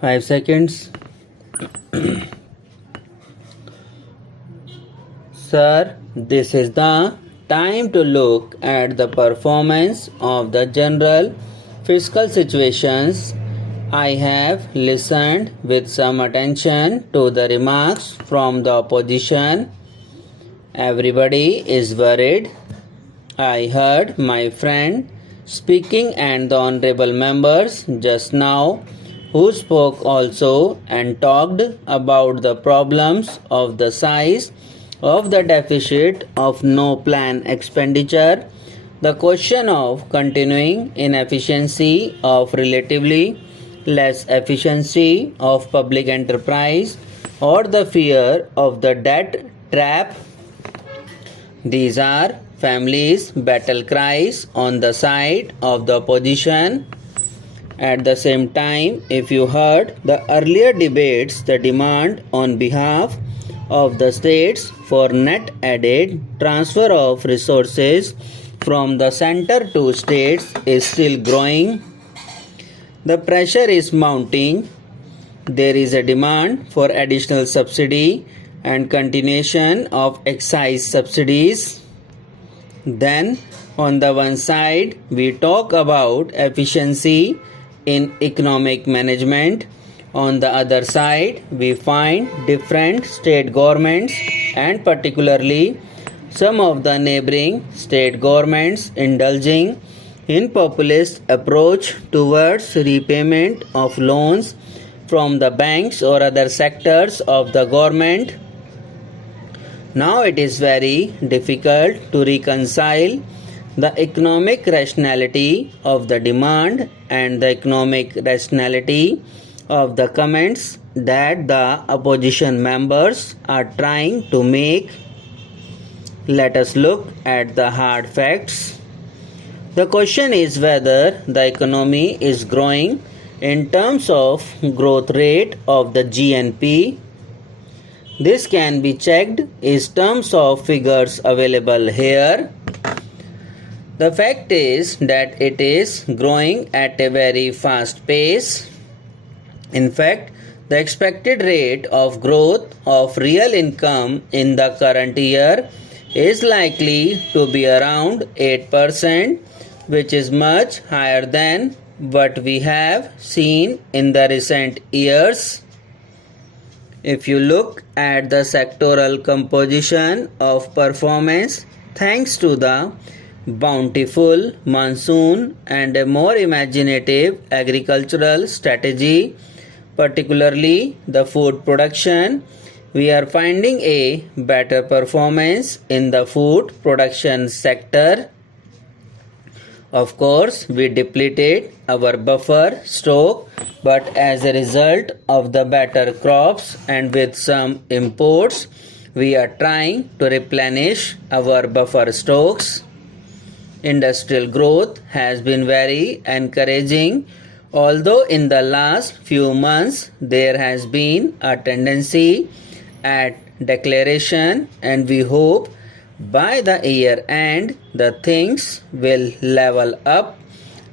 5 seconds. Sir, this is the time to look at the performance of the general fiscal situations. I have listened with some attention to the remarks from the opposition. Everybody is worried. I heard my friend speaking and the honorable members just now who spoke also and talked about the problems of the size of the deficit of no plan expenditure, the question of continuing inefficiency of relatively less efficiency of public enterprise, or the fear of the debt trap. These are families' battle cries on the side of the opposition. At the same time, if you heard the earlier debates, the demand on behalf of the states for net added transfer of resources from the center to states is still growing. The pressure is mounting. There is a demand for additional subsidy and continuation of excise subsidies. Then, on the one side, we talk about efficiency in economic management. On the other side, we find different state governments and particularly some of the neighboring state governments indulging in populist approach towards repayment of loans from the banks or other sectors of the government. Now it is very difficult to reconcile the economic rationality of the demand and the economic rationality of the comments that the opposition members are trying to make. Let us look at the hard facts. The question is whether the economy is growing in terms of growth rate of the GNP. This can be checked in terms of figures available here. The fact is that it is growing at a very fast pace. In fact, the expected rate of growth of real income in the current year is likely to be around 8%, which is much higher than what we have seen in the recent years. If you look at the sectoral composition of performance, thanks to the bountiful monsoon and a more imaginative agricultural strategy, particularly the food production, we are finding a better performance in the food production sector. Of course, we depleted our buffer stock, but as a result of the better crops and with some imports, we are trying to replenish our buffer stocks. Industrial growth has been very encouraging, although in the last few months there has been a tendency at declaration, and we hope by the year end the things will level up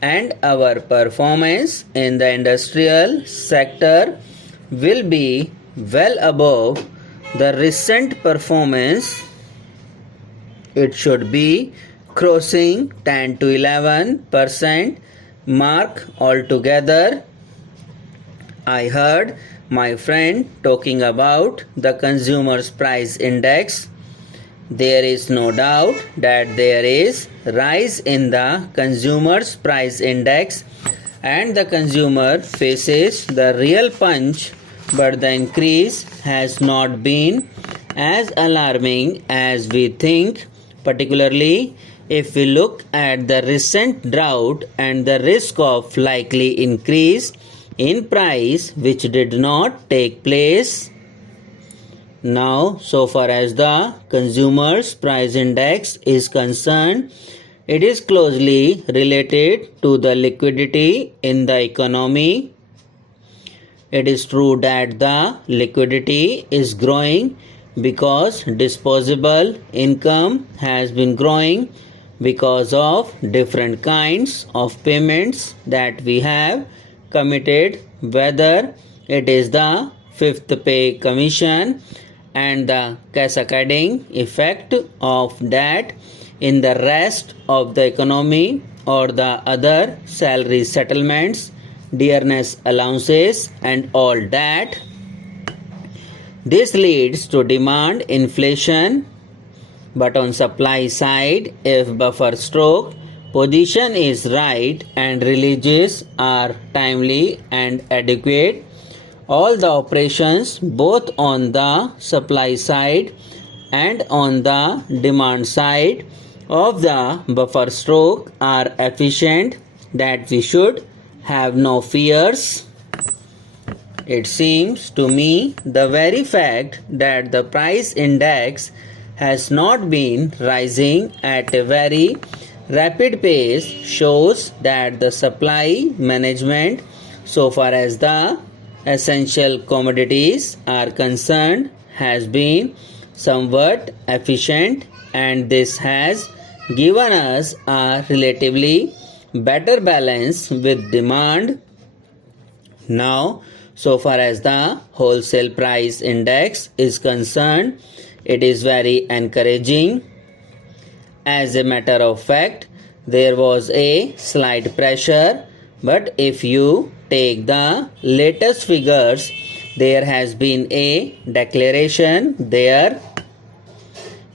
and our performance in the industrial sector will be well above the recent performance. It should be crossing 10 to 11% mark altogether. I heard my friend talking about the consumer's price index. There is no doubt that there is rise in the consumer's price index and the consumer faces the real punch, but the increase has not been as alarming as we think, particularly if we look at the recent drought and the risk of likely increase in price which did not take place. Now, so far as the consumer's price index is concerned, it is closely related to the liquidity in the economy. It is true that the liquidity is growing because disposable income has been growing because of different kinds of payments that we have committed, whether It is the fifth pay commission and the cascading effect of that in the rest of the economy or the other salary settlements, dearness allowances and all that. This leads to demand inflation, but on supply side, if buffer stroke position is right and releases are timely and adequate, all the operations both on the supply side and on the demand side of the buffer stroke are efficient, that we should have no fears. It seems to me the very fact that the price index has not been rising at a very rapid pace shows that the supply management, so far as the essential commodities are concerned, has been somewhat efficient, and this has given us a relatively better balance with demand. Now, so far as the wholesale price index is concerned, it is very encouraging. As a matter of fact, there was a slight pressure, but if you take the latest figures, there has been a declaration there.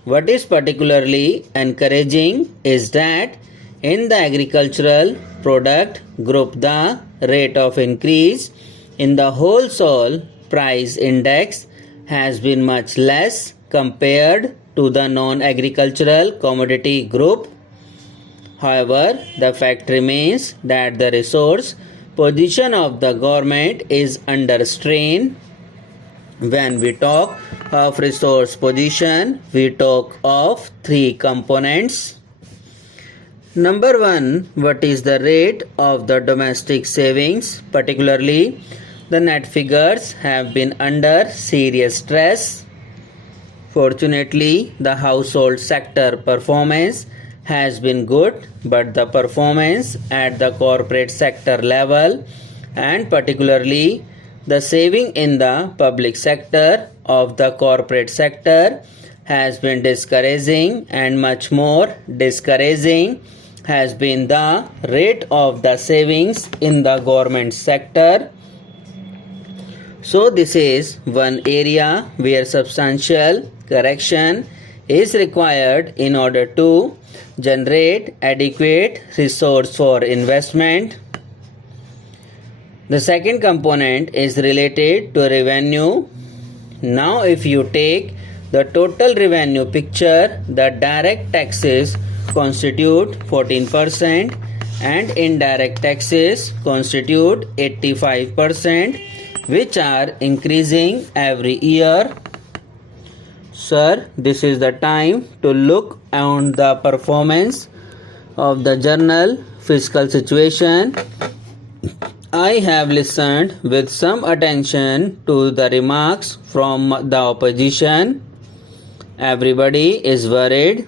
What is particularly encouraging is that in the agricultural product group, the rate of increase in the wholesale price index has been much less compared to the non-agricultural commodity group. However, the fact remains that the resource position of the government is under strain. When we talk of resource position, we talk of three components. Number one, what is the rate of the domestic savings? Particularly, the net figures have been under serious stress. Fortunately, the household sector performance has been good, but the performance at the corporate sector level and particularly the saving in the public sector of the corporate sector has been discouraging, and much more discouraging has been the rate of the savings in the government sector. So this is one area where substantial correction is required in order to generate adequate resource for investment. The second component is related to revenue. Now if you take the total revenue picture, the direct taxes constitute 14% and indirect taxes constitute 85%, which are increasing every year. Sir, this is the time to look on the performance of the journal fiscal situation. I have listened with some attention to the remarks from the opposition. Everybody is worried.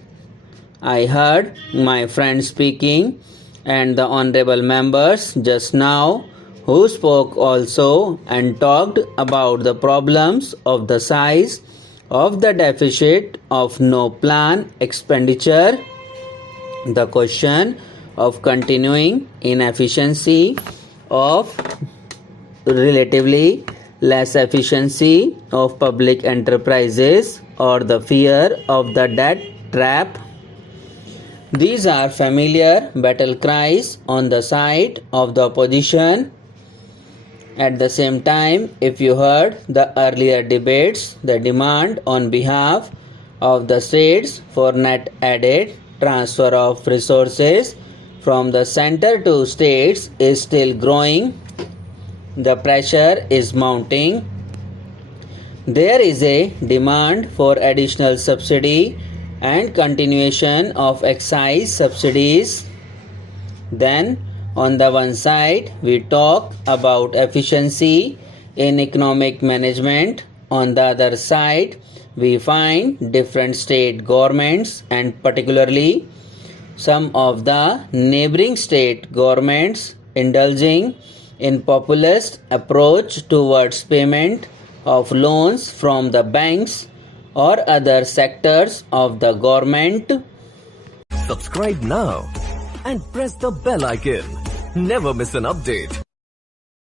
I heard my friend speaking and the honorable members just now who spoke also and talked about the problems of the size of the deficit of no plan expenditure, the question of continuing inefficiency of relatively less efficiency of public enterprises, or the fear of the debt trap. These are familiar battle cries on the side of the opposition. At the same time, if you heard the earlier debates, the demand on behalf of the states for net added transfer of resources from the center to states is still growing. The pressure is mounting. There is a demand for additional subsidy and continuation of excise subsidies. Then, on the one side, we talk about efficiency in economic management. On the other side, we find different state governments and particularly some of the neighboring state governments indulging in populist approach towards payment of loans from the banks or other sectors of the government. Subscribe now and press the bell icon. Never miss an update.